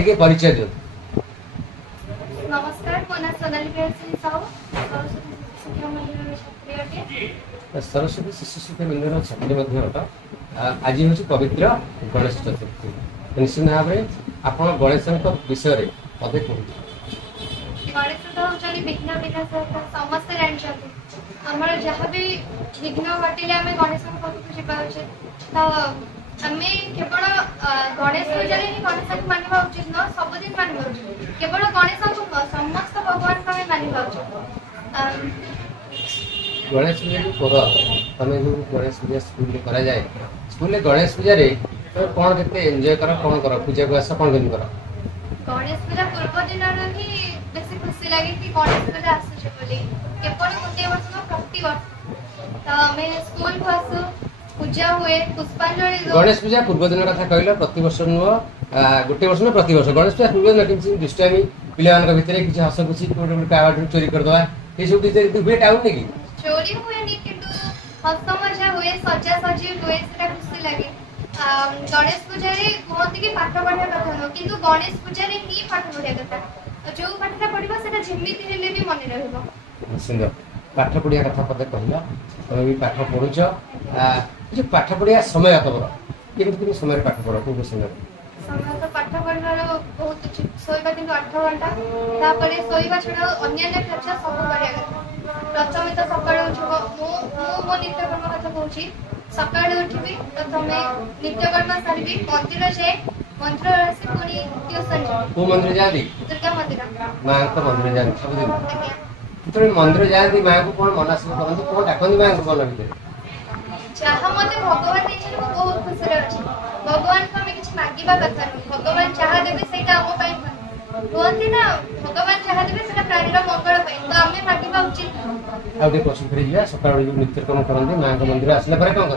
ଟିକେ ପରିଚୟ ଦିଅନ୍ତୁ। नमस्कार मो ना सोनाली प्रियदर्शिनी साहू सरस्वती शिक्षा मंदिर छात्री अटे। सरस्वती शिशु शिक्षा मंदिर छात्री आज हूँ पवित्र गणेश चतुर्थी। निश्चित भाव में आप गणेश विषय अधिक कहते गणेश हूँ विघ्न विनाशक समस्ते जानते आमर जहाँ भी विघ्न घटिले आम गणेश पाखक जाऊे तो आम केवल गणेश पूजा ही गणेश को मानवा उचित न सबुदिन मानवा उचित केवल गणेश को समस्त भगवान को आम मानवा उचित। गणेश पूजा जो कर तुम जो गणेश पूजा स्कूल करा जाए स्कूल गणेश पूजा कौन के एंजॉय कर कौन कर पूजा को आस कौन कर गणेश पूजा पूर्व दिन ही बेसी खुशी लगे कि गणेश पूजा आसुचे बोली केवल गोटे वर्ष न प्रति वर्ष तो आम स्कूल को आसू पूजा हुए पुष्पांजलि गणेश पूजा पूर्व दिन कथा कहल प्रति वर्ष नुह गोटे वर्ष न प्रति वर्ष गणेश पूजा पूर्व दिन किसी दुष्टामी पिला भितर किसी हस खुशी चोरी करदे ये सब हुए टाउन नहीं चोरी हुए हस मजा हुए सजा सजी हुए खुशी लगे। गणेश पूजा कहते कि पाठ पढ़ा कथा नुह कि गणेश पूजा ही पाठ पढ़ा कथा जो पाठटा पढ़ा से जमीती भी मन निश्चित पाठ पढ़िया कथा पते कहल तुम भी पाठ पढ़ुच जो पाठ पढ़िया समय तुम केमी समय पाठ पढ़ कौ समय समय तो पाठ पढ़ार बहुत शोवा कि 8 घंटा तापर शोवा छड़ा अन्य कार्य सब करा प्रथम तो सकाल उठब मो नित्यकर्म कथा कहूँ सकाल उठबी प्रथम नित्यकर्म सारी मंदिर जाए मंदिर आसी पुणी ट्यूशन को मंदिर जाती दुर्गा मंदिर माँ तो मंदिर जाती सबदिन जो मंदिर जाती माँ को कौन मनासिक करते कौन डाकती माँ को मन भितर जहाँ मत भगवान देखिए बहुत खुशी अच्छी भगवान को आम किसी मांगा कथा नुह भगवान जहाँ देवे से कहते ना भगवान जहाँ देवे से प्राणीर मंगल तो आम मांगा उचित आगे पशु फेरी जा सकाल नित्यकर्म करते माँ को मंदिर आसला कौन करते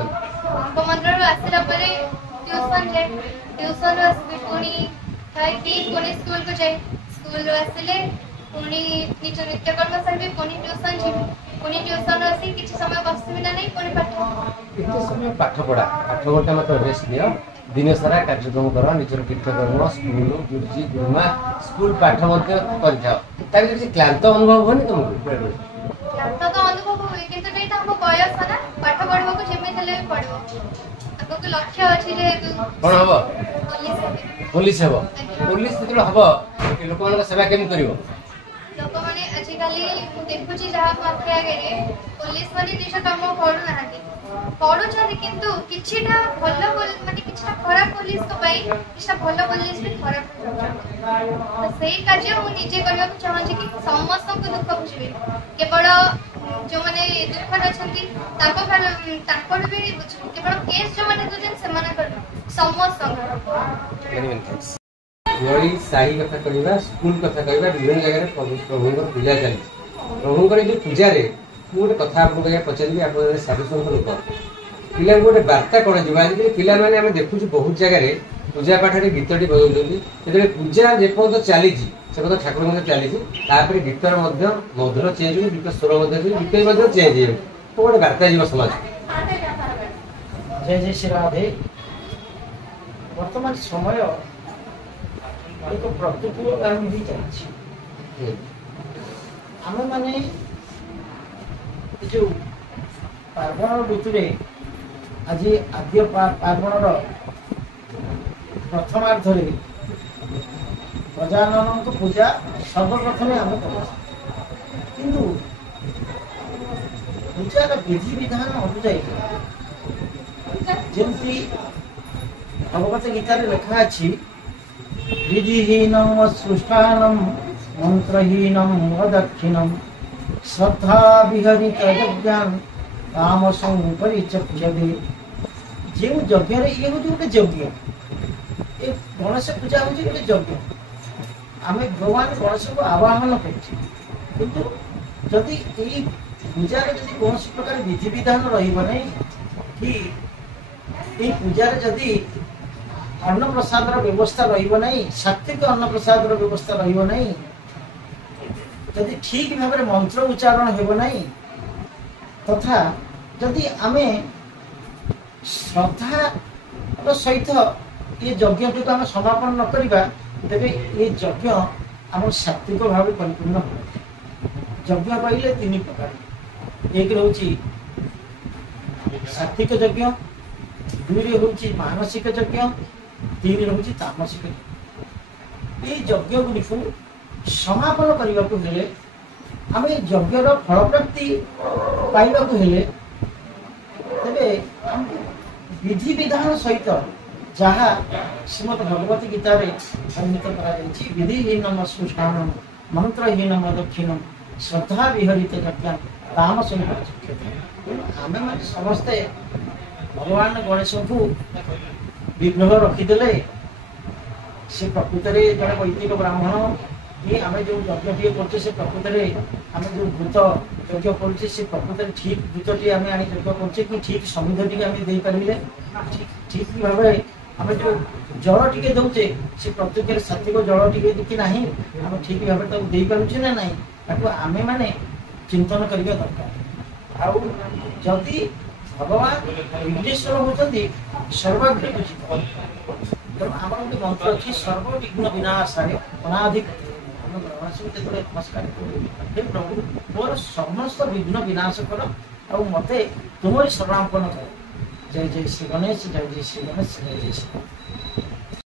माँ मंदिर आसला ट्यूशन जाए ट्यूशन पुणी खाई पुणी स्कूल को जाए स्कूल आसिले पुणी निज नित्यकर्म सारी पुणी ट्यूशन जी पुणी ट्यूशन आसी किसी समय बसबी ना नहीं पुणी पाठ केते समय पाठ पढ़ा 8 घंटा मत रेस्ट दियो दिन सारा कार्यक्रम कर निजर नित्यकर्म स्कूल गुरुजी गुरुमा स्कूल पाठ मध्य कर जाओ ताकि किसी क्लांत अनुभव होनी तुमको क्लांत तो अनुभव हुए किंतु नहीं तो हम बयस ना पाठ पढ़वा को जेमे देले पढ़बो आपको लक्ष्य अछि जे कोन हबो पुलिस पुलिस हबो पुलिस तो हबो लोक मान सेवा केम करिवो लोक माने आजिकली देखुची जहाँ आखि आगे पुलिस माने निज काम करू ना पढ़ुछन्ति किंतु किछिटा भल माने किछिटा खराब पुलिस को पाई किछिटा भल पुलिस भी खराब तो सेही कार्य मु निजे करबा चाहूँ कि समस्त को दुख बुझिबे केवल जो माने दुख अछंती ताको भी केवल केस जो माने दुजन से माने कर समस्त वही साही कथा कहवा स्कूल कथा कहवा विभिन्न जगह प्रभुंर पूजा चली प्रभुंर जो पूजा गोटे कथा आपको पचारि आप साधुसंत लोक पिला गोटे बार्ता कौन जी आजिकल पिला मैंने आम देखु बहुत जगह पूजा पाठ गीतटी बजाऊँ जो पूजा जेपर्यंत चली से ठाकुर मध्य चली गीतर मधुर चेंज हो गीत स्वर गीत चेंज हो गोटे बार्ता जीव समाज जय जय श्री राधे वर्तमान समय एक प्रतिकूल ही चलती आम मैंने जो पार्वण ऋतु आज आद्य पार्वणर प्रथमार्धे गजानन पूजा सर्वप्रथम आम कर पूजार विधि विधान अनुजाई जमी भगवत गीतार लिखा अच्छी विधिहीनम सृष्टानम मंत्रहीनम अदक्षिणम श्रद्धा विहरित यज्ञान तामसं परिचक्ष्यते जो यज्ञ ये हूँ गोटे यज्ञ ये गणेश पूजा हूँ गोटे यज्ञ आम भगवान गणेश को आवाहन करुँ जदि पूजार कौन प्रकार विधि विधान रही कि पूजार जदि अन्न प्रसाद व्यवस्था रही सात्विक अन्न प्रसाद व्यवस्था रही जदि ठीक भाव में मंत्र उच्चारण हो तथा जदि आम श्रद्धा सहित ये यज्ञ को आम समापन न करवा तेरे ये यज्ञ आम सात्विक भाव परिपूर्ण हो। यज्ञ कहले तीन प्रकार। एक हूँ सात्विक यज्ञ, दुई हूँ मानसिक यज्ञ, तीन हूँ तामसिक यज्ञ। ये यज्ञ गुड़िक समापन करने को हेले आम यज्ञर फल प्राप्ति पाइबा को हेले तेरे विधि विधान सहित जहाँ श्रीमद भगवती गीता रे वर्णित करा विधिहीनम सुष्ठानम मंत्रहीनम दक्षिणम श्रद्धा विहरित यज्ञ तामस आमे माने समस्ते भगवान गणेश को विग्रह रखीदे से प्रकृत में जड़े वैदिक ब्राह्मण ये आम जो यज्ञ टे कर प्रकृत आम जो भूत यज्ञ कर प्रकृत ठीक भूत टी आम आनी यज्ञ कर कि ठीक समिध टी आम दे पारे ठीक भाव आम जो जल टे दौचे से प्रत्येक सात्विक जल टे कि ना आम ठीक भाव दे पारे ना ना ताको आम मैंने चिंतन करने दरकार। आउ जदि भगवान विघ्नेश्वर होती सर्वाग्रे पूजित तेणु आम गोटे मंत्र अच्छी सर्वविघ्न विनाशाय अनाधिक नमस्कार प्रभु मोर समस्त विघ्न विनाश कर और मत तुम शरणार्पण कर। जय जय श्री गणेश, जय जय श्री गणेश, जय जय श्री।